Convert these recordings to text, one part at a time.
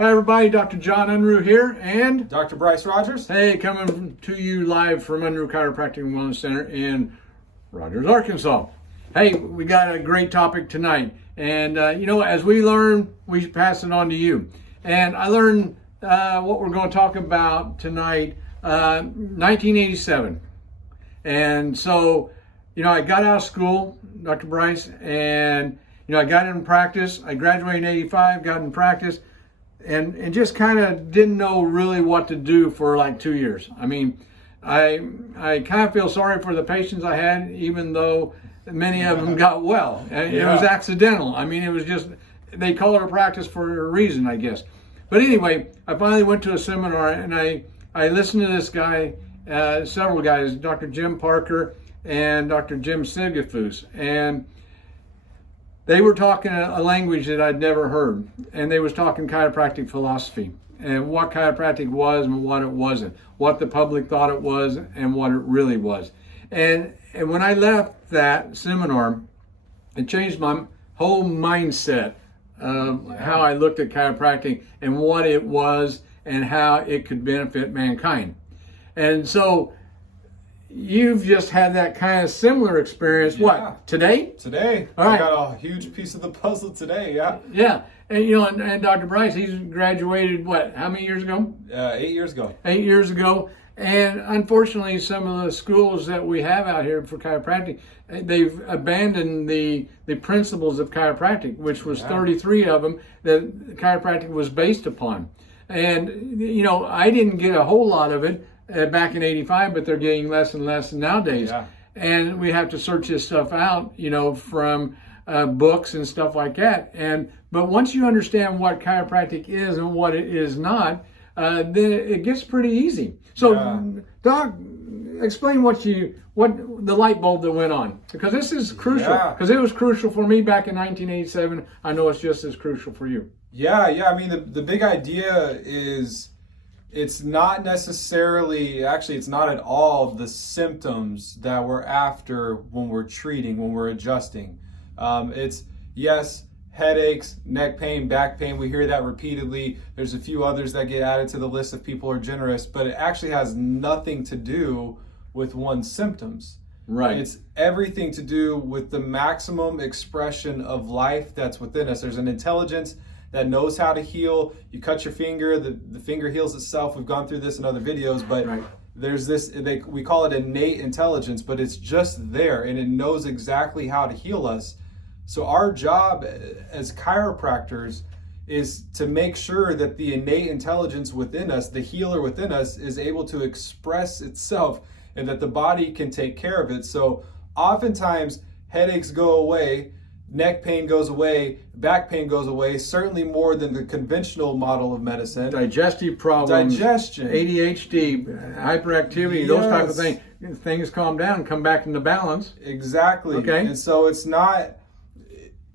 Hi everybody, Dr. John Unruh here and Dr. Bryce Rogers. Hey, coming to you live from Unruh Chiropractic and Wellness Center in Rogers, Arkansas. Hey, we got a great topic tonight, and as we learn, we pass it on to you. And I learned what we're going to talk about tonight, 1987. And so, I got out of school, Dr. Bryce, and I got in practice. I graduated in 85, got in practice, and just kind of didn't know really what to do for like 2 years. I mean, I kind of feel sorry for the patients I had, even though many of them got well. It was accidental. I mean, it was just, they call it a practice for a reason, I guess. But anyway, I finally went to a seminar, and I listened to this guy, several guys, Dr. Jim Parker and Dr. Jim Sigafus, and they were talking a language that I'd never heard, and they was talking chiropractic philosophy and what chiropractic was and what it wasn't, what the public thought it was and what it really was. And when I left that seminar, it changed my whole mindset of how I looked at chiropractic and what it was and how it could benefit mankind. And so you've just had that kind of similar experience. Yeah. What, today? Today. All right. I got a huge piece of the puzzle today, yeah. Yeah. And and Dr. Bryce, he's graduated, how many years ago? 8 years ago. 8 years ago. And unfortunately, some of the schools that we have out here for chiropractic, they've abandoned the principles of chiropractic, which was 33 of them that chiropractic was based upon. And, I didn't get a whole lot of it back in 85, but they're getting less and less nowadays. Yeah. And we have to search this stuff out, from books and stuff like that. But once you understand what chiropractic is and what it is not, then it gets pretty easy. So, Doc, explain what the light bulb that went on, because this is crucial. Because it was crucial for me back in 1987. I know it's just as crucial for you. Yeah. I mean, the big idea is, it's not necessarily, actually it's not at all the symptoms that we're after when we're treating, when we're adjusting. It's, yes, headaches, neck pain, back pain, we hear that repeatedly. There's a few others that get added to the list if people are generous, but it actually has nothing to do with one's symptoms. Right. It's everything to do with the maximum expression of life that's within us. There's an intelligence that knows how to heal. You cut your finger, the finger heals itself. We've gone through this in other videos, but there's this, we call it innate intelligence, but it's just there and it knows exactly how to heal us. So our job as chiropractors is to make sure that the innate intelligence within us, the healer within us, is able to express itself and that the body can take care of it. So oftentimes headaches go away, neck pain goes away, back pain goes away, certainly more than the conventional model of medicine. Digestive problems, digestion, ADHD, hyperactivity, those type of things. Things calm down, come back into balance. Exactly. Okay. And so it's not,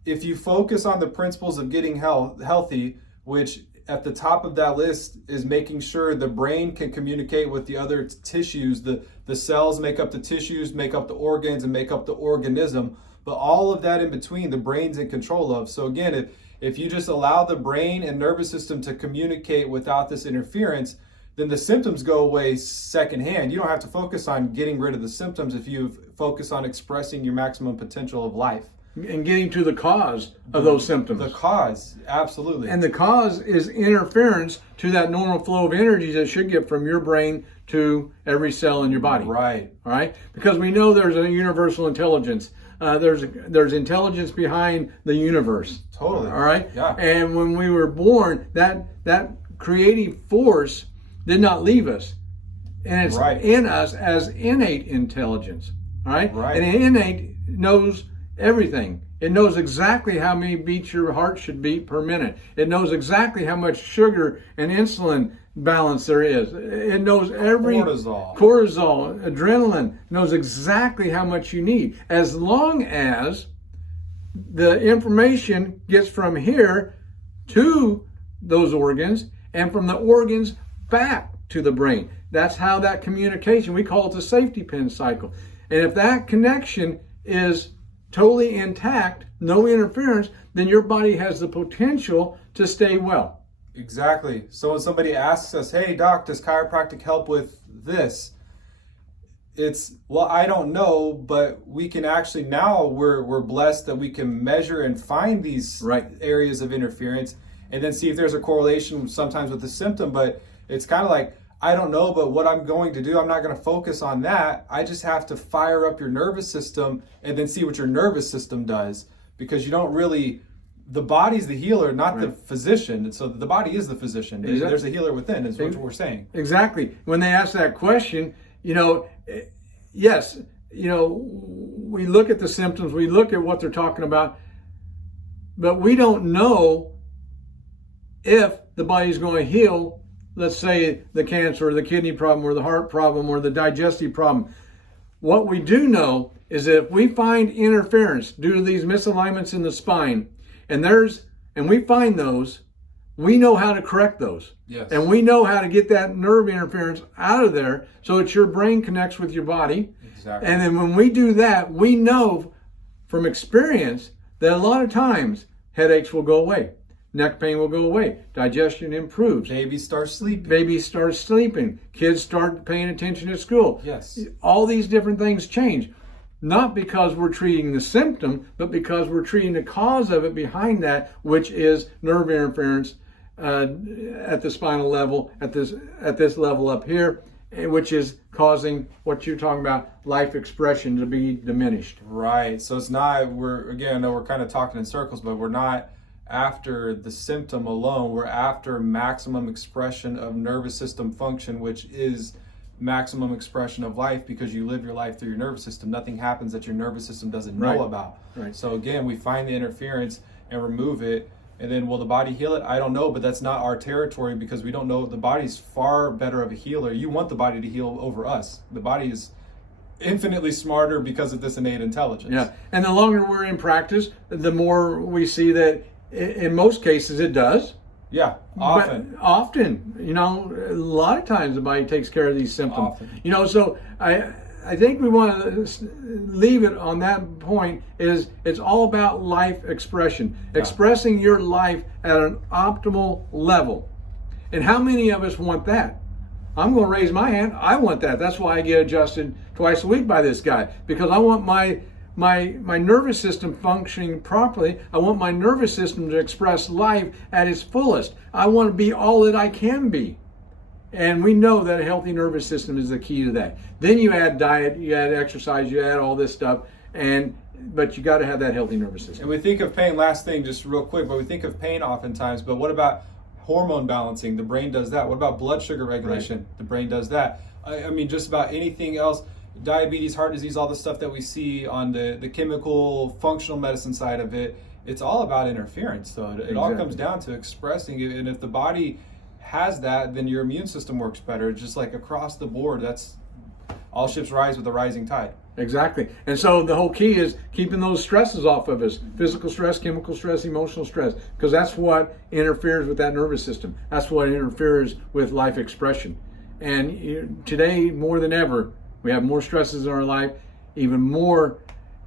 if you focus on the principles of getting healthy, which at the top of that list is making sure the brain can communicate with the other tissues, the cells make up the tissues, make up the organs, and make up the organism. But all of that in between, the brain's in control of. So again, if you just allow the brain and nervous system to communicate without this interference, then the symptoms go away secondhand. You don't have to focus on getting rid of the symptoms if you focus on expressing your maximum potential of life. And getting to the cause of those symptoms. The cause, absolutely. And the cause is interference to that normal flow of energy that should get from your brain to every cell in your body. Right. All right? Because we know there's a universal intelligence. There's intelligence behind the universe. Totally. All right? Yeah. And when we were born, that creative force did not leave us. And it's in us as innate intelligence. All right? Right. And innate knows everything. It knows exactly how many beats your heart should beat per minute. It knows exactly how much sugar and insulin balance there is. It knows every cortisol, adrenaline, knows exactly how much you need. As long as the information gets from here to those organs and from the organs back to the brain. That's how that communication, we call it the safety pin cycle. And if that connection is totally intact, no interference, then your body has the potential to stay well. Exactly. So when somebody asks us, hey, doc, does chiropractic help with this? It's, well, I don't know, but we can actually, now we're blessed that we can measure and find these Right. areas of interference and then see if there's a correlation sometimes with the symptom. But it's kind of like, I don't know, but what I'm going to do, I'm not going to focus on that. I just have to fire up your nervous system and then see what your nervous system does, because you don't really, the body's the healer, not the physician. And so the body is the physician. Exactly. There's a healer within, is what we're saying. Exactly. When they ask that question, yes, we look at the symptoms, we look at what they're talking about, but we don't know if the body's going to heal, let's say, the cancer or the kidney problem or the heart problem or the digestive problem. What we do know is that if we find interference due to these misalignments in the spine, and we find those, we know how to correct those. Yes. And we know how to get that nerve interference out of there so that your brain connects with your body. Exactly. And then when we do that, we know from experience that a lot of times headaches will go away. Neck pain will go away. Digestion improves. Baby starts sleeping. Baby starts sleeping. Kids start paying attention at school. Yes. All these different things change. Not because we're treating the symptom, but because we're treating the cause of it behind that, which is nerve interference at the spinal level, at this level up here, which is causing what you're talking about, life expression, to be diminished. Right. So it's not, I know we're kind of talking in circles, but we're not after the symptom alone. We're after maximum expression of nervous system function, which is maximum expression of life, because you live your life through your nervous system. Nothing happens that your nervous system doesn't know about. Right. So again, we find the interference and remove it. And then will the body heal it? I don't know, but that's not our territory, because we don't know. The body's far better of a healer. You want the body to heal over us. The body is infinitely smarter because of this innate intelligence. Yeah. And the longer we're in practice, the more we see that in most cases it does. Yeah, often. But often, a lot of times the body takes care of these symptoms. Often. So I think we want to leave it on that point, is it's all about life expression. Yeah. Expressing your life at an optimal level. And how many of us want that? I'm going to raise my hand. I want that. That's why I get adjusted twice a week by this guy, because I want my nervous system functioning properly. I want my nervous system to express life at its fullest. I want to be all that I can be. And we know that a healthy nervous system is the key to that. Then you add diet, you add exercise, you add all this stuff, but you got to have that healthy nervous system. And we think of pain, last thing, just real quick, but we think of pain oftentimes, but what about hormone balancing? The brain does that. What about blood sugar regulation? Right. The brain does that. I mean, just about anything else. Diabetes, heart disease, all the stuff that we see on the chemical functional medicine side of it, it's all about interference. So it all comes down to expressing it. And if the body has that, then your immune system works better. Just like across the board, that's all ships rise with a rising tide. Exactly. And so the whole key is keeping those stresses off of us: physical stress, chemical stress, emotional stress, because that's what interferes with that nervous system. That's what interferes with life expression. And today, more than ever, we have more stresses in our life, even more.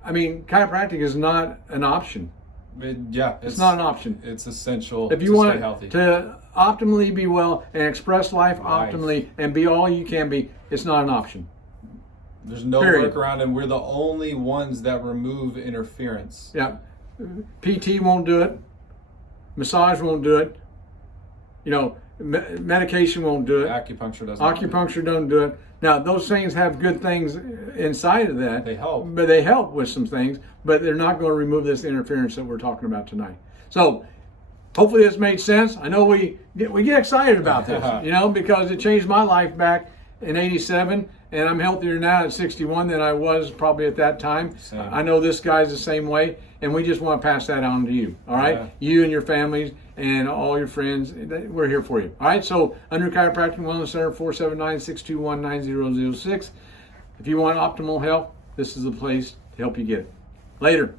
I mean, chiropractic is not an option. It's not an option. It's essential if you to want stay healthy. To optimally be well and express life optimally and be all you can be, it's not an option. There's no workaround, and we're the only ones that remove interference. Yeah. PT won't do it. Massage won't do it. Medication won't do it. Acupuncture doesn't do it. Now, those things have good things inside of that. They help. But they help with some things, but they're not going to remove this interference that we're talking about tonight. So, hopefully this made sense. I know we get excited about this, because it changed my life back in '87, and I'm healthier now at 61 than I was probably at that time. Same. I know this guy's the same way, and we just want to pass that on to you, all right? Yeah. You and your families and all your friends, we're here for you, all right? So, Under Chiropractic Wellness Center, 479-621-9006. If you want optimal health, this is the place to help you get it. Later.